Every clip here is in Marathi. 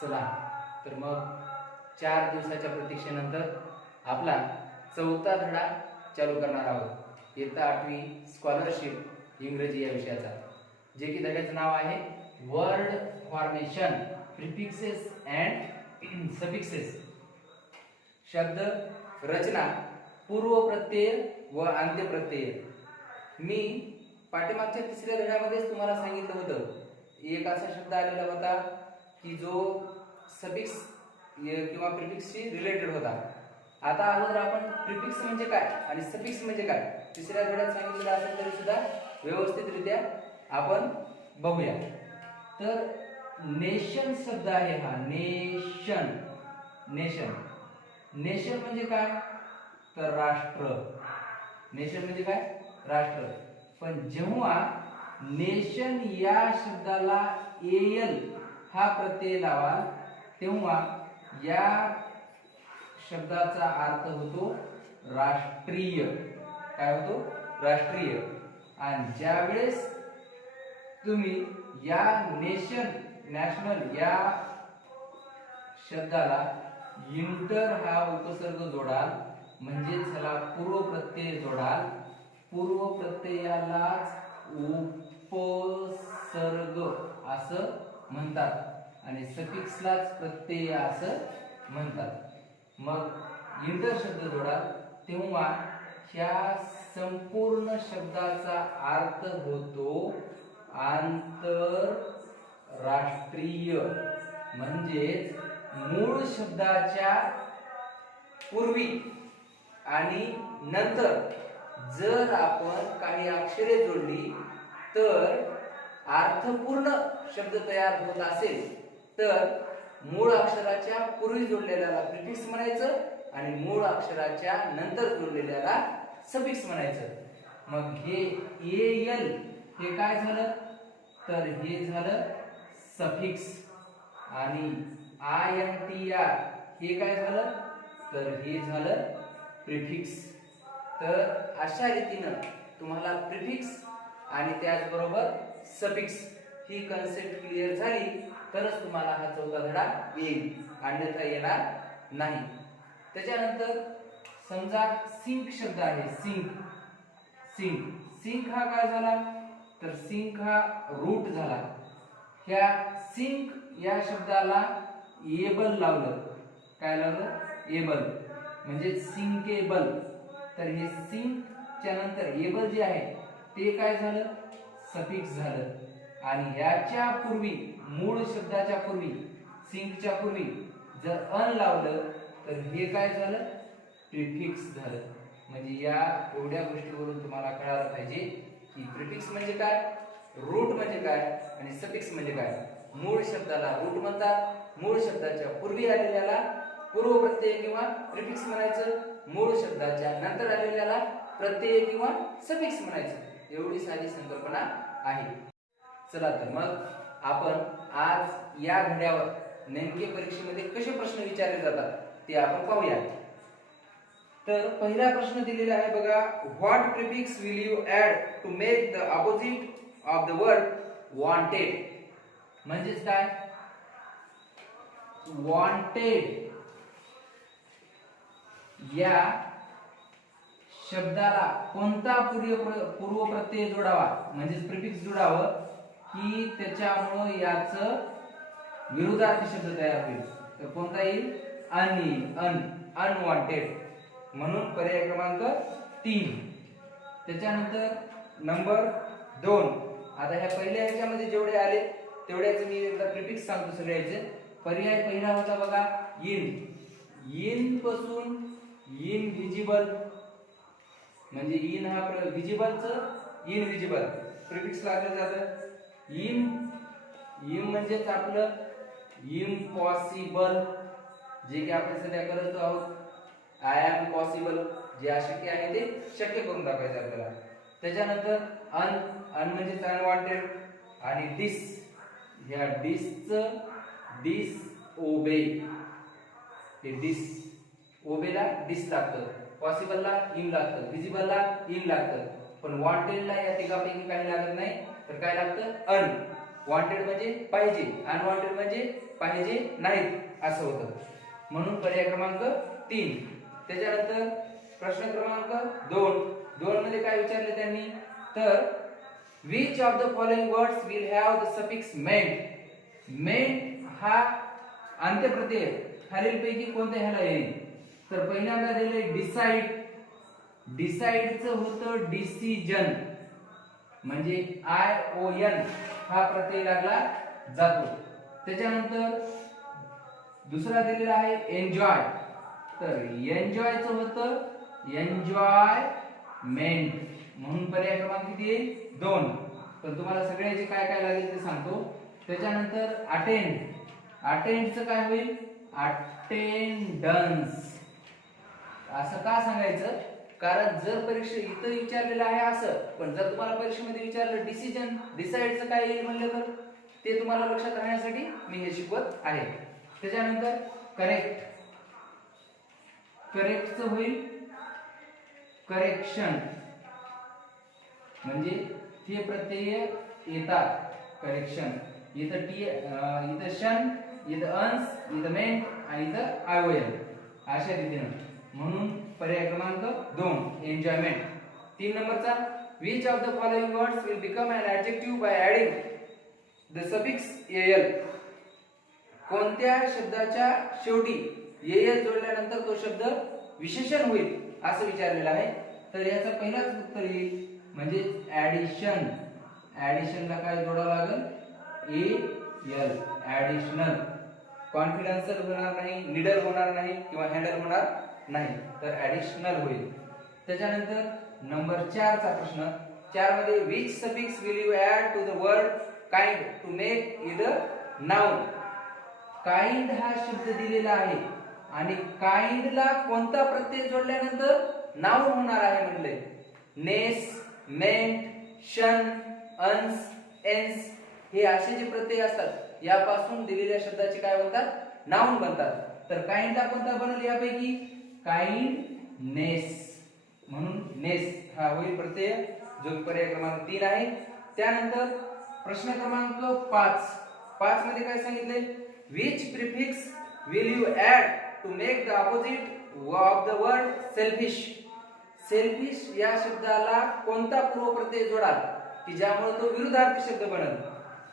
चला तर मग 4 दिवसाच्या प्रतीक्षेनंतर आपला चौथा धडा चालू करणार आहोत। इयत्ता 8वी स्कॉलरशिप इंग्रजी या विषयाचा, जे की धड्याचं नाव आहे word formation, prefixes and suffixes. शब्द रचना, पूर्व प्रत्यय व अंत्य प्रत्यय। मी पाठीमागच्या तिसऱ्या धड्यामध्येच तुम्हाला सांगितलं होतं, एक असा शब्द आलेला होता की जो सफिक्स किंवा प्रिफिक्सशी रिलेटेड होता। आता अगोदर आपण प्रिफिक्स म्हणजे काय आणि सफिक्स म्हणजे काय तिसऱ्या धड्यात सांगितलेलं असेल तरी सुद्धा व्यवस्थितरित्या आपण बघूया। तर नेशन शब्द आहे हा, नेशन। नेशन नेशन म्हणजे काय तर राष्ट्र। नेशन म्हणजे काय राष्ट्र। पण जेव्हा नेशन या शब्दाला एल हा प्रत्यय लावाल तेव्हा या शब्दाचा अर्थ होतो राष्ट्रीय। काय होतो राष्ट्रीय। आणि ज्यावेळेस तुम्ही या नेशन नॅशनल या शब्दाला इंटर हा उपसर्ग जोडाल, म्हणजे त्याला पूर्व प्रत्यय जोडाल, पूर्व प्रत्ययालाच उपसर्ग असं म्हणतात आणि सफिक्सलाच प्रत्यय असं म्हणतात। मग इंटर शब्द जोडाल तेव्हा ह्या संपूर्ण शब्दाचा अर्थ होतो आंतरराष्ट्रीय। म्हणजेच मूळ शब्दाच्या पूर्वी आणि नंतर जर आपण काही अक्षरे जोडली तर अर्थपूर्ण शब्द तयार होत असेल तर मूळ अक्षराच्या पूर्वी जोडलेल्याला प्रिफिक्स म्हणायचं आणि मूळ अक्षराच्या नंतर जोडलेल्याला सफिक्स म्हणायचं। मग हे एल हे काय झालं तर हे झालं सफिक्स आणि INTR हे काय झालं तर हे झालं प्रिफिक्स। तर अशा रीतीनं तुम्हाला प्रिफिक्स आणि त्याचबरोबर सफिक्स ही कन्सेप्ट क्लिअर झाली तरच तुम्हाला हा चौथा धडा येईल, अन्यथा येणार नाही। त्याच्यानंतर समजा सिंक शब्द आहे, सिंक। सिंक सिंक हा काय झाला तर सिंक हा रूट झाला। ह्या सिंक या शब्दाला एबल लावलं, काय लावलं एबल, म्हणजे सिंकेबल। तर हे सिंकच्या नंतर एबल जे आहे ते काय झालं सफिक्स झालं आणि याच्या पूर्वी मूळ शब्दाच्या पूर्वी सिंकच्या पूर्वी जर अन लावलं तर हे काय झालं प्रिफिक्स झालं। म्हणजे या एवढ्या गोष्टीवरून तुम्हाला कळालं पाहिजे की प्रिफिक्स म्हणजे काय, रूट म्हणजे काय आणि सफिक्स म्हणजे काय। मूळ शब्दाला रूट म्हणतात, मूळ शब्दाच्या पूर्वी आलेल्याला पूर्व प्रत्यय किंवा प्रिफिक्स म्हणायचं, मूळ शब्दाच्या नंतर आलेल्याला प्रत्यय किंवा सफिक्स म्हणायचं। एवढी साधी संकल्पना आहे। चला तर मग आपण आज या धड्यावर नेमके परीक्षेमध्ये कसे प्रश्न विचारले जातात ते आपण पाहूया। तर पहिला प्रश्न दिलेला आहे बघा, what prefix will you add to make the opposite of the word wanted. म्हणजेच काय वॉन्टेड या शब्दाला कोणता पूर्व प्रत्यय जोडावा, म्हणजेच प्रिफिक्स जोडावं की त्याच्यामुळे याचं विरुद्धार्थी शब्द तयार होईल। तर कोणता येईल अनवॉन्टेड, म्हणून पर्याय क्रमांक 3। त्याच्यानंतर नंबर 2, आता ह्या पहिल्या ह्याच्यामध्ये जेवढे आले तेवढ्याच मी एकदा प्रिफिक्स सांगतो सगळ्याचे। पर्याय पहिला होता बघा इन। इन पासून इनव्हिजिबल, म्हणजे इन हा व्हिजिबलचं इनव्हिजिबल प्रिफिक्स लागलं जातं। इम म्हणजेच आपलं इम्पॉसिबल, जे की आपण सध्या करत आहोत। आय एम पॉसिबल, जे अशक्य आहे ते शक्य करून दाखवायचं आपल्याला। त्याच्यानंतर अन म्हणजेच अनवॉन्टेड आणि डिस, ह्या डिसचं डिसओबे, हे डिस ओबेला डिस लागतं, पॉसिबलला इम लागतं, विजिबलला इम लागतं, पण वॉन्टेडला या तिघापैकी काही लागत नाही। तर काय लागतं वॉन्टेड म्हणजे पाहिजे, अनवॉन्टेड म्हणजे पाहिजे नाहीत असं होतं. म्हणून पर्याय क्रमांक 3. त्याच्यानंतर प्रश्न क्रमांक 2 मध्ये काय विचारले त्यांनी, तर which of the following words will have the suffix ment. ment हा अंत्यप्रत्यय खालीलपैकी कोणत्या ह्याला येईल, तर पहिल्यांदा दिले डिसाइड. डिसाइडचं होतं डिसिजन, म्हणजे ION हा प्रत्यय लागला जातो. त्याच्यानंतर दुसरा दिलेला आहे एन्जॉय, तर एन्जॉयचं होतं एन्जॉयमेंट. म्हणून पर्याय क्रमांक किती आहे, 2. पण तुम्हाला सगळ्याचे काय काय लागेल ते सांगतो. त्याच्यानंतर अटेंड. अटेंडचं काय होईल, अटेंडन्स. असं का सांगायचं, कारण जर परीक्षा इथं विचारलेलं आहे असं, पण जर तुम्हाला परीक्षेमध्ये विचारलं डिसिजन डिसाइडचं काय येईल म्हणलं तर ते तुम्हाला लक्षात राहण्यासाठी मी हे शिकवत आहे. त्याच्यानंतर करेक्ट. करेक्टचं होईल करेक्शन, म्हणजे ते प्रत्यय येतात करेक्शन. इथं टी, इथं शन, इथं अंस, इथं मेंट आणि इथं आयओएल अशा रीतीने. म्हणून पर्याय क्रमांक 2 एन्जॉयमेंट. 3 नंबरचा which of the following words will become an adjective by adding the suffix al. कोणत्या शब्दाच्या शेवटी al जोडल्यानंतर तो शब्द विशेषण होईल असं विचारलेलं आहे. तर याचा पहिलाच उत्तर येईल म्हणजे ऍडिशन. ऍडिशनला काय जोडावं लागेल, al, ऍडिशनल. कॉन्फिडन्शियल होणार नाही, निडल होणार नाही किंवा हँडल होणार नाही, तर ऍडिशनल होईल. त्याच्यानंतर नंबर 4 चा प्रश्न, 4 मध्ये which suffix will you add to the word kind to make it a noun. kind हा शब्द दिलेला आहे आणि kind ला कोणता प्रत्यय जोडल्यानंतर नाउन होणार आहे म्हणले. नेस, मेंट, शन, अंस, एन्स हे असे जे प्रत्यय असतात यापासून दिलेल्या शब्दाचे काय बनतात, नाउन बनतात. तर kind ला कोणता बनेल यापैकी, काइंडनेस. म्हणून नेस हा होईल प्रत्यय, जो पर्याय क्रमांक 3 आहे. त्यानंतर प्रश्न क्रमांक 5 मध्ये काय सांगितले, which prefix will you add to make the opposite of the word selfish. Selfish या शब्दाला कोणता पूर्वप्रत्यय जोडाल की ज्यामुळे तो विरुद्धार्थी शब्द बनेल.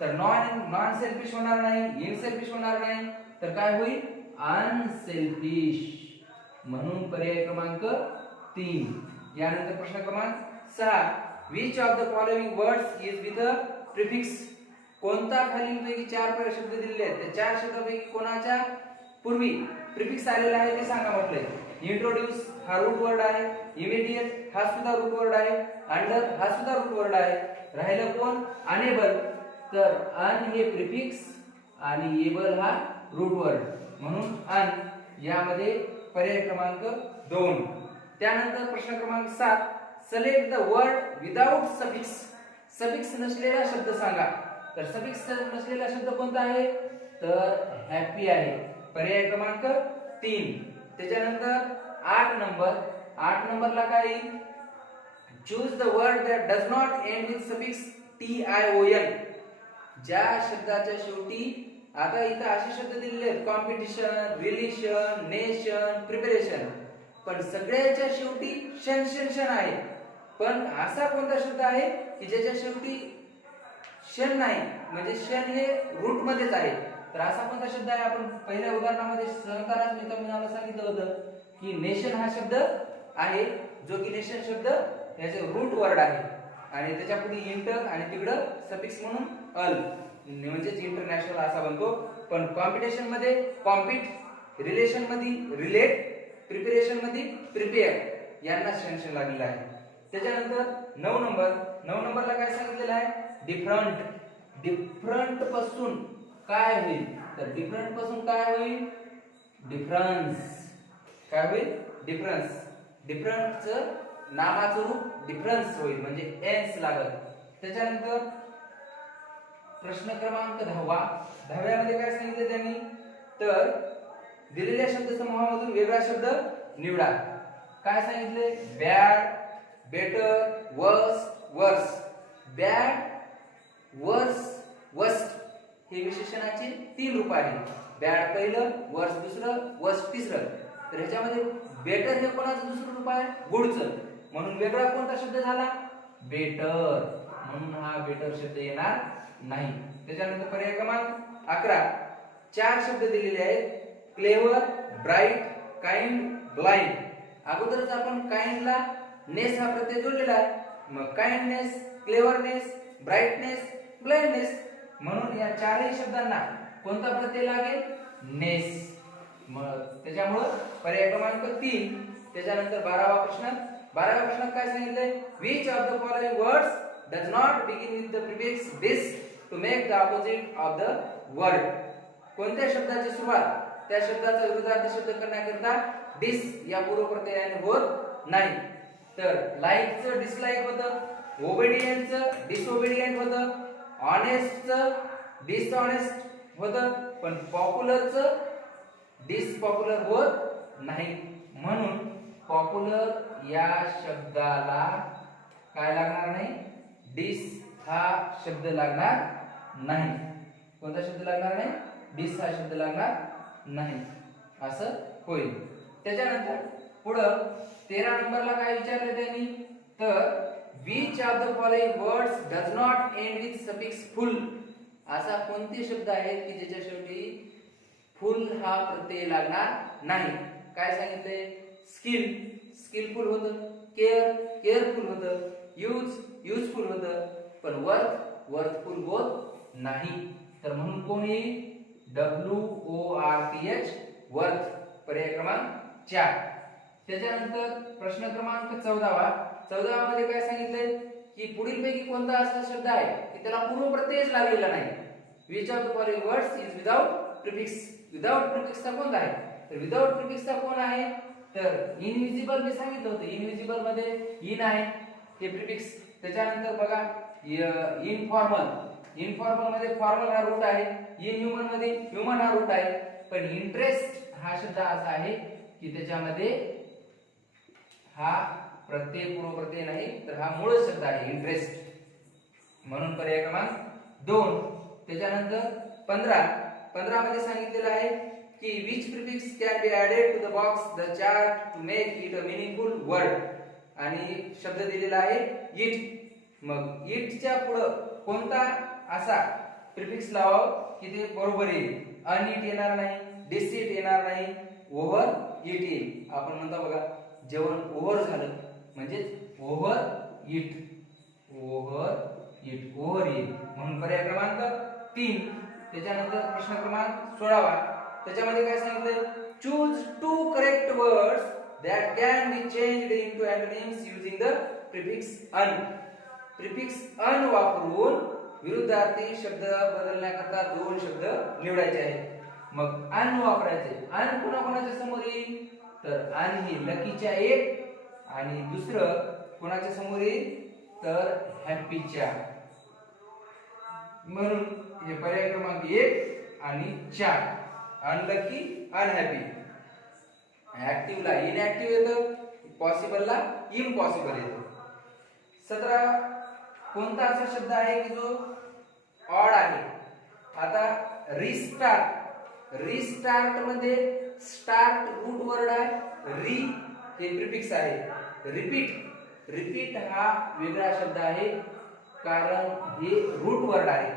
तर नॉन सेल्फिश होणार नाही, इनसेल्फिश होणार नाही, तर काय होईल, अनसेल्फिश. म्हणून पर्याय क्रमांक 3. यानंतर प्रश्न क्रमांक 6, which of the following words is with a prefix. कोणता खालीलपैकी 4 शब्द दिलेले आहेत त्या 4 शब्दापैकी कोणाच्या पूर्वी प्रिफिक्स आलेला आहे ते सांगा म्हटले. इंट्रोड्यूस हा रूट वर्ड आहे, इमिडिएट हा सुद्धा रूट वर्ड आहे, अंडर हा सुद्धा रूट वर्ड आहे. राहिलं कोण, अनेबल. तर अन हे प्रिफिक्स आणि एबल हा रूट वर्ड, म्हणून अन यामध्ये पर्याय क्रमांक 2. त्यानंतर प्रश्न क्रमांक 7, select the word without suffix. Suffix नसलेला शब्द सांगा. तर सफिक्स नसलेला शब्द कोणता आहे, तर हॅपी आहे, पर्याय क्रमांक 3. त्याच्यानंतर 8 नंबरला काय येईल, choose the word that does not end with suffix tion. ज्या शब्दाच्या शेवटी, आता इथं असे शब्द दिलेले आहेत कॉम्पिटिशन, रिलेशन, नेशन, प्रिपरेशन, पण सगळ्याच्या शेवटी शन शन शन आहे. पण असा कोणता शब्द आहे की ज्याच्या शेवटी शन नाही, म्हणजे शन हे रूट मध्येच आहे. तर असा कोणता शब्द आहे, आपण पहिल्या उदाहरणामध्ये सहकारात मी तुम्हाला सांगितलं होतं की नेशन हा शब्द आहे, जो की नेशन शब्द याचे रूट वर्ड आहे आणि त्याच्या पुढे इंटर आणि तिकडं सफिक्स म्हणून अल, म्हणजे इंटरनॅशनल असा बनतो. पण कॉम्पिटिशन मध्ये कॉम्पिट, रिलेशन मध्ये रिलेट, प्रिपरेशन मध्ये प्रिपेअर यांना शन लागलेला आहे. त्याच्यानंतर 9 नंबरला काय सांगितलेलं आहे, डिफरंट. डिफरंट पासून काय होईल, तर डिफरंट पासून काय होईल, डिफरन्स. काय होईल, डिफरन्स. डिफरंटचं नामाचं रूप डिफरन्स होईल, म्हणजे एन्स लागल. त्याच्यानंतर प्रश्न क्रमांक 10 मध्ये काय सांगितले त्यांनी, तर दिलेल्या शब्दसमूहामधून वेगळा शब्द निवडा. काय सांगितले, बॅड, बेटर, वर्स, वर्स. बॅड, वर्स, वर्स्ट हे विशेषणाचे 3 रूप आहेत. बॅड पहिलं, वर्स दुसरं, वर्स्ट तिसरं. तर ह्याच्यामध्ये बेटर हे कोणाचं दुसरं रूप आहे? गुडचं. म्हणून वेगळा कोणता शब्द झाला? बेटर. म्हणून हा बेटर शब्द येणार नाही. त्याच्यानंतर पर्याय क्रमांक 11 4 शब्द दिलेले आहेत. Clever, bright, kind, blind. अगोदरच आपण काइंडला नेस हा प्रत्यय जोडलेला आहे. मग काइंडनेस, क्लेवरनेस, ब्राईटनेस, ब्लाइंडनेस. म्हणून या चारही शब्दांना कोणता प्रत्यय लागेल? नेस. मग त्याच्यामुळे पर्याय क्रमांक 3. त्याच्यानंतर 12वा प्रश्न. 12व्या प्रश्नात काय सांगितलंय? which of the following words does not begin with the prefix this to make the opposite of the word? कोणत्या शब्दाची सुरुवात त्या शब्दाचा विरुद्धार्थी शब्द करण्याकरिता डिस या पूर्व प्रत्ययाने होत नाही? तर लाईकचं डिसलाईक होतं, ओबेडियंटचं डिसओबेडियंट होतं, ऑनेस्टचं डिसऑनेस्ट होतं, पण पॉप्युलरचं डिसपॉप्युलर होत नाही. म्हणून पॉप्युलर या शब्दाला काय लागणार नाही? डिस हा शब्द लागणार नाही. कोणता शब्द लागणार नाही? डिस हा शब्द लागणार नाही. असं होईल. त्याच्यानंतर पुढं 13 नंबरला काय विचारले त्यांनी? तर which of the following words does not end with suffix full? असा कोणते शब्द आहेत की ज्याच्या शेवटी फुल हा प्रत्यय लागणार नाही? काय सांगितले? स्किल स्किलफुल होतं, केअर केअरफुल होतं, यूज युजफुल होतं, पण वर्थ वर्थफुल होत नाही. तर म्हणून कोण येईल? WORTH worth. पर्याय क्रमांक 4. त्याच्यानंतर प्रश्न क्रमांक 14 मध्ये काय सांगितलंय की पुढीलपैकी कोणता असा शब्द आहे की त्याला पूर्व प्रत्ययच लागलेला नाही? which of the following words is without prefix? Without प्रिफिक्सचा कोणता आहे? तर विदाउट प्रिफिक्सचा कोण आहे? तर इनविजिबल मी सांगितलं होतं. इनविजिबल मध्ये इन आहे हे प्रिफिक्स. त्याच्यानंतर बघा इनफॉर्मल मध्ये फॉर्मल हा रूट आहे. इनह्युमन मध्ये ह्युमन हा रूट आहे. पण इंटरेस्ट हा शब्द असा आहे की त्याच्यामध्ये हा प्रत्यय पूर्व प्रत्यय नाही, तर हा मूळ शब्द आहे इंटरेस्ट. म्हणून पर्याय क्रमांक 2. त्याच्यानंतर 15 मध्ये सांगितलेलं आहे की which prefix can be added to the box the chart to make it a meaningful word? आणि शब्द दिलेला आहे it. मग इटच्या पुढे कोणता असा प्रिफिक्स लावावं की ते बरोबर येईल? अनइट येणार नाही, डिसिट येणार नाही, ओव्हर इट येईल. आपण म्हणतो बघा जेवण ओव्हर झालं म्हणजे ओव्हर इट ओव्हर येईल. म्हणून पर्याय क्रमांक 3. त्याच्यानंतर प्रश्न क्रमांक 16 त्याच्यामध्ये काय सांगितलं? Choose 2 correct words that can be changed into antonyms using the prefix un. Prefix un वापरून विरुद्धार्थी शब्द बदलण्याकरता 2 शब्द निवडायचे आहेत. मग अन वापरायचे. अन कोणाकोणाच्या समोर येईल? तर अन ही लकीच्या एक आणि दुसरं कोणाच्या समोर येईल? तर हॅपीच्या. म्हणून हे पर्याय क्रमांक 1 आणि 4. Unlucky, unhappy. ऍक्टिव्हला इनऍक्टिव्ह येतं, पॉसिबलला इम्पॉसिबल येतं. 17 कोणता असा शब्द आहे की जो ऑड आहे? आता रिस्टार्ट मध्ये स्टार्ट रूट वर्ड आहे, री हे प्रिफिक्स आहे. रिपीट हा वेगळा शब्द आहे कारण हे रूट वर्ड आहे.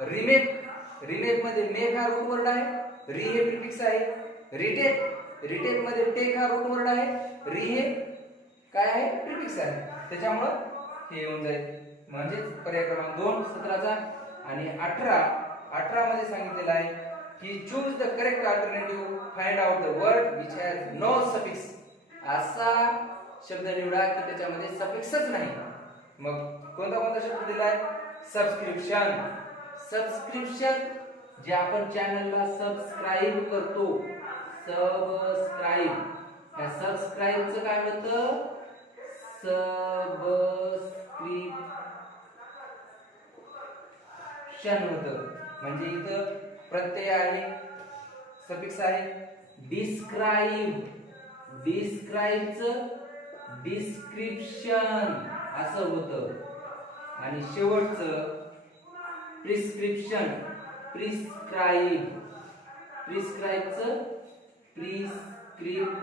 रिमेक मध्ये मेक हा रूट वर्ड आहे, री हे प्रिफिक्स आहे. रिटेक मध्ये टेक हा रूट वर्ड आहे, री हे काय आहे? प्रिफिक्स आहे. त्याच्यामुळे हे येऊन जाईल. म्हणजे पर्याय क्रमांक 2 17चा. आणि 18 मध्ये सांगितलेलं आहे की choose the correct alternative, find out the word which has no suffix. असा शब्द निवडा की त्याच्यामध्ये सफिक्सच नाही. मग कोणता शब्द दिलाय? सबस्क्रिप्शन जे आपण चॅनलला सबस्क्राइब करतो. या सबस्क्राइबचं काय होतं? सबस्क्रिप्शन होतं. म्हणजे इथं प्रत्यय आहे, सफिक्स आहे. डिस्क्राइबचं डिस्क्रिप्शन असं होतं. आणि शेवटचं प्रिस्क्रिप्शन प्रिस्क्राईब, प्रिस्क्राईबचं प्रिस्क्रिप्शन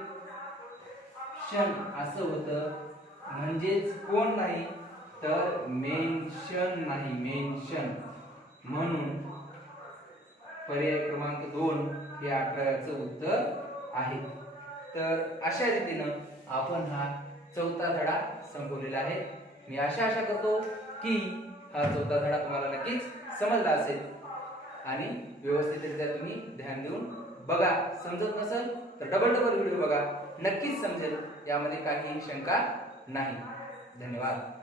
असं होतं. म्हणजेच कोण नाही तर मेन्शन नाही, मेन्शन. म्हणून पर्याय क्रमांक 2 हे 11चं उत्तर आहे. तर अशा रीतीनं आपण हा चौथा धडा संपवलेला आहे. मी आशा करतो की हा चौथा धडा तुम्हाला नक्कीच समजला असेल आणि व्यवस्थितरित्या तुम्ही ध्यान देऊन बघा. समजत नसेल तर डबल व्हिडिओ बघा, नक्कीच समजेल, यामध्ये काहीही शंका नाही. धन्यवाद.